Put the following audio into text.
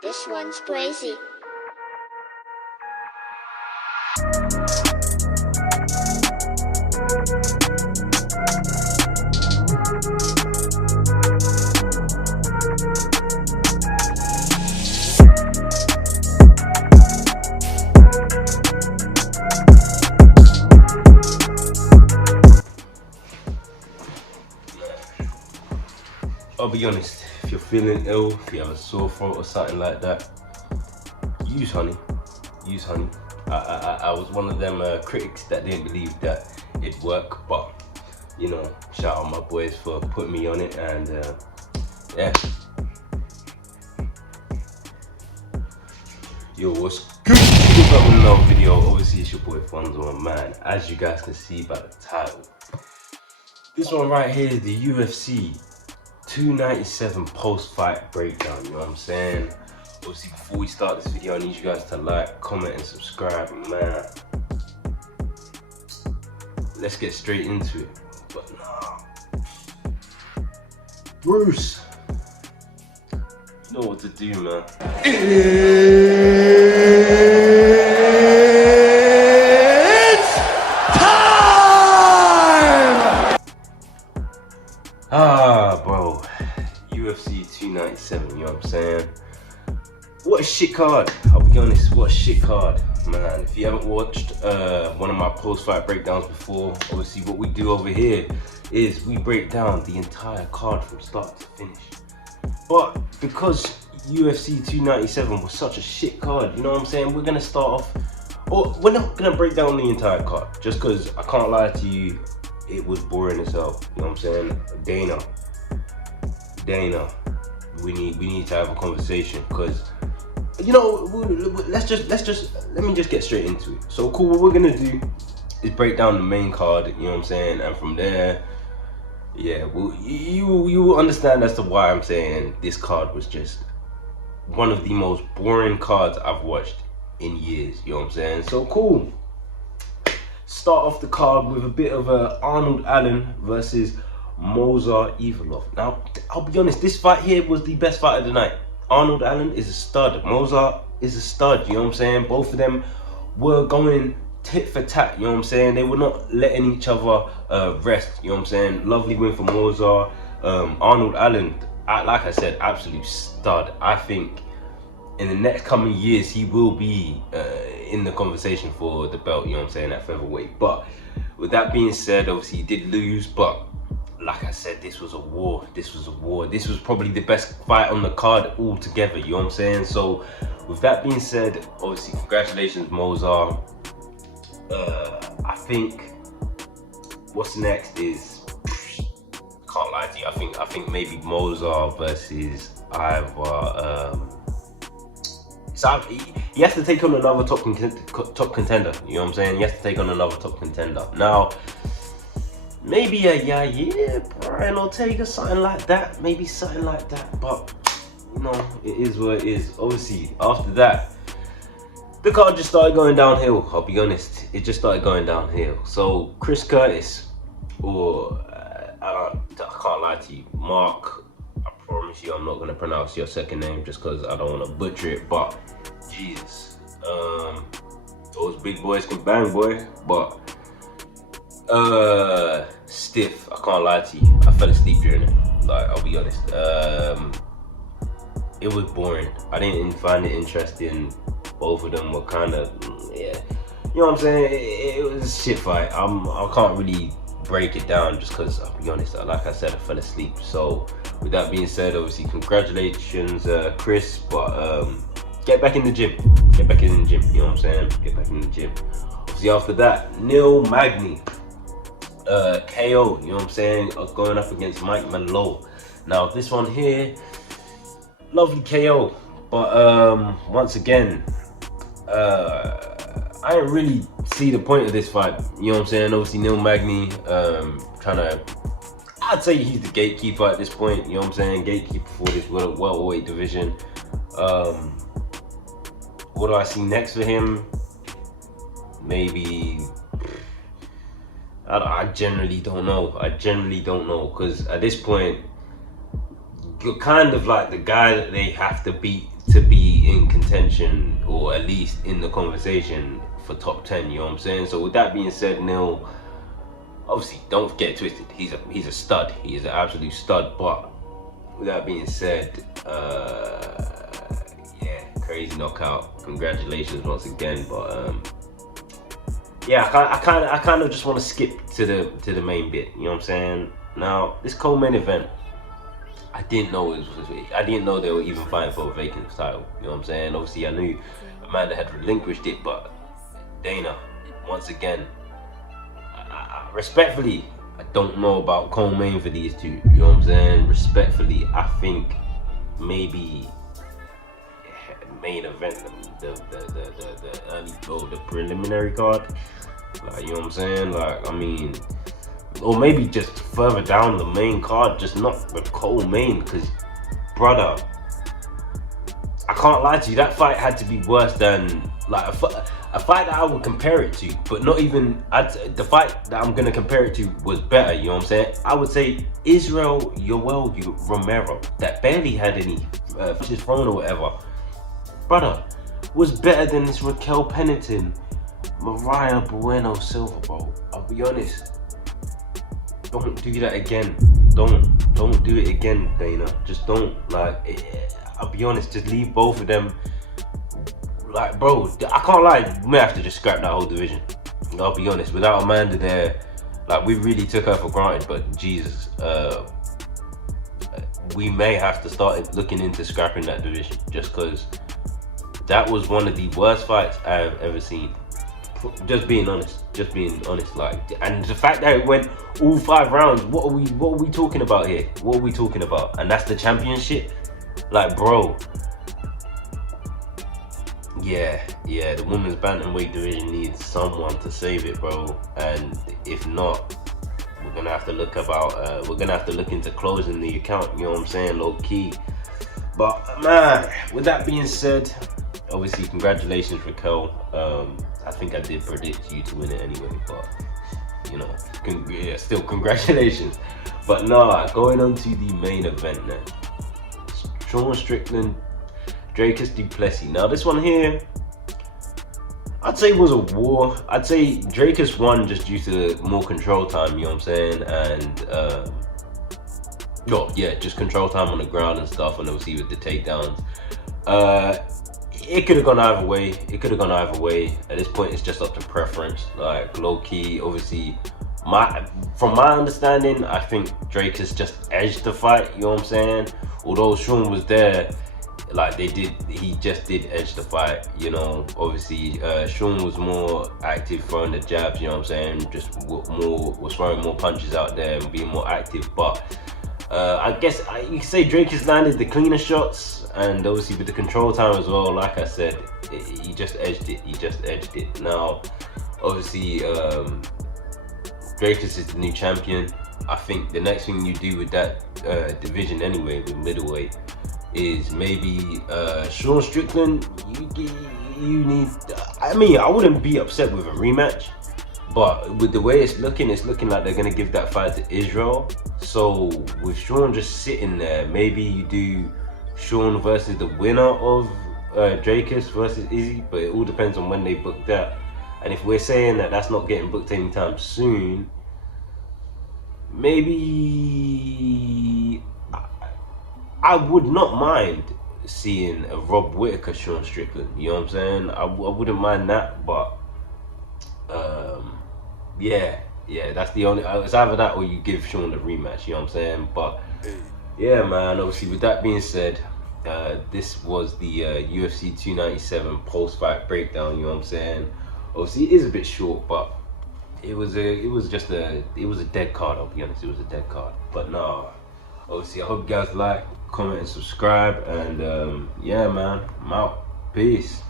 This one's crazy. I'll be honest, if you're feeling ill, if you have a sore throat or something like that, use honey. Use honey. I was one of them critics that didn't believe that it'd work, but you know, shout out my boys for putting me on it, and yeah. Yo, what's good? What's up with another video? Obviously, it's your boy Funzo, and man, as you guys can see by the title, this one right here is the UFC 297 post-fight breakdown, you know what I'm saying? Obviously, before we start this video, I need you guys to like, comment, and subscribe, man. Let's get straight into it. But nah, Bruce, you know what to do, man. It's time! Bro, UFC 297, you know what I'm saying? What a shit card. I'll be honest, what a shit card, man. If you haven't watched one of my post-fight breakdowns before, obviously what we do over here is we break down the entire card from start to finish. But because UFC 297 was such a shit card, you know what I'm saying, we're gonna start off, or we're not gonna break down the entire card, just because I can't lie to you, it was boring as hell, you know what I'm saying? Dana, we need to have a conversation, because you know, let me just get straight into it. So cool, what we're gonna do is break down the main card, you know what I'm saying, and from there, yeah, well, you will understand as to why I'm saying this card was just one of the most boring cards I've watched in years, you know what I'm saying? So cool. Start off the card with a bit of a Arnold Allen versus Movsar Evloev. Now, I'll be honest, this fight here was the best fight of the night. Arnold Allen is a stud. Movsar is a stud, you know what I'm saying? Both of them were going tit for tat, you know what I'm saying? They were not letting each other rest, you know what I'm saying? Lovely win for Movsar. Arnold Allen, like I said, absolute stud. I think in the next coming years, he will be in the conversation for the belt, you know what I'm saying, at featherweight. But with that being said, obviously he did lose, but like I said, this was a war. This was probably the best fight on the card altogether, you know what I'm saying? So with that being said, obviously congratulations Movsar. I think what's next is, can't lie to you, I think maybe Movsar versus either so he has to take on another top contender, you know what I'm saying? He has to take on another top contender. Now, maybe a Brian Ortega, something like that. Maybe something like that. But, you know, it is what it is. Obviously, after that, the card just started going downhill. I'll be honest. It just started going downhill. So, Chris Curtis, or, I can't lie to you, Mark, I promise you I'm not going to pronounce your second name just because I don't want to butcher it. But, Jesus. Those big boys can bang, boy. But, stiff, I can't lie to you, I fell asleep during it, like, I'll be honest. It was boring. I didn't find it interesting. Both of them were kind of, yeah, you know what I'm saying, it was a shit fight. I can't really break it down just because, I'll be honest, like I said, I fell asleep. So with that being said, obviously congratulations Chris, but get back in the gym, you know what I'm saying, get back in the gym. Obviously after that, Neil Magny, KO, you know what I'm saying, going up against Mike Malone. Now this one here, lovely KO, but once again, I didn't really see the point of this fight, you know what I'm saying. Obviously Neil Magny, I'd say he's the gatekeeper at this point, you know what I'm saying, gatekeeper for this welterweight division. What do I see next for him? Maybe, I generally don't know. Because at this point, you're kind of like the guy that they have to beat to be in contention, or at least in the conversation for top 10, you know what I'm saying? So with that being said, Neil, obviously don't get it twisted, he's a stud, he is an absolute stud. But with that being said, yeah, crazy knockout, congratulations once again. But yeah, I kind of just want to skip to the main bit, you know what I'm saying? Now this co-main event, I didn't know they were even fighting for a vacant title, you know what I'm saying? Obviously I knew Amanda had relinquished it, but Dana, once again, respectfully, I don't know about co-main for these two, you know what I'm saying? Respectfully, I think maybe main event, the early, the preliminary card, like, you know what I'm saying? Like, I mean, or maybe just further down the main card, just not the co-main, because brother, I can't lie to you, that fight had to be worse than, like, a fight that I would compare it to, but not even, the fight that I'm gonna compare it to was better, you know what I'm saying? I would say Israel Romero, that barely had any punches thrown or whatever, brother, was better than this Raquel Pennington, Mariah Bueno Silva, bro. I'll be honest. Don't do that again. Don't do it again, Dana. Just don't. Like, I'll be honest, just leave both of them. Like, bro, I can't lie, we may have to just scrap that whole division. I'll be honest, without Amanda there, like, we really took her for granted, but Jesus, we may have to start looking into scrapping that division, just because that was one of the worst fights I've ever seen. Just being honest, like, and the fact that it went all 5 rounds, what are we talking about here? What are we talking about? And that's the championship? Like, bro, yeah, the women's bantamweight division needs someone to save it, bro. And if not, we're gonna have to look into closing the account, you know what I'm saying, low key. But man, with that being said, obviously congratulations, Raquel. I think I did predict you to win it anyway, but you know, still congratulations. But nah, going on to the main event now. Sean Strickland, Dricus Du Plessis. Now this one here, I'd say was a war. I'd say Dricus won just due to more control time, you know what I'm saying? And just control time on the ground and stuff, and obviously with the takedowns. It could have gone either way. At this point, it's just up to preference. Like, low key, obviously, from my understanding, I think Dricus just edged the fight. You know what I'm saying? Although Sean was there, like he just did edge the fight. You know, obviously, Sean was more active throwing the jabs. You know what I'm saying? Just was throwing more punches out there and being more active. But I guess you could say Dricus landed the cleaner shots. And obviously with the control time as well, like I said, he just edged it. Now, obviously, Dricus is the new champion. I think the next thing you do with that division anyway, with middleweight, is maybe Sean Strickland, you need, I mean, I wouldn't be upset with a rematch, but with the way it's looking like they're going to give that fight to Israel. So with Sean just sitting there, maybe you do Sean versus the winner of Dricus versus Izzy, but it all depends on when they book that. And if we're saying that that's not getting booked anytime soon, maybe I would not mind seeing a Rob Whittaker Sean Strickland, you know what I'm saying? I wouldn't mind that, but yeah, that's the only, it's either that or you give Sean the rematch, you know what I'm saying? But yeah, man, obviously with that being said, this was the UFC 297 post-fight breakdown, you know what I'm saying? Obviously it is a bit short, but it was a dead card, I'll be honest, it was a dead card. But nah, obviously I hope you guys like, comment and subscribe, and yeah, man, I'm out. Peace.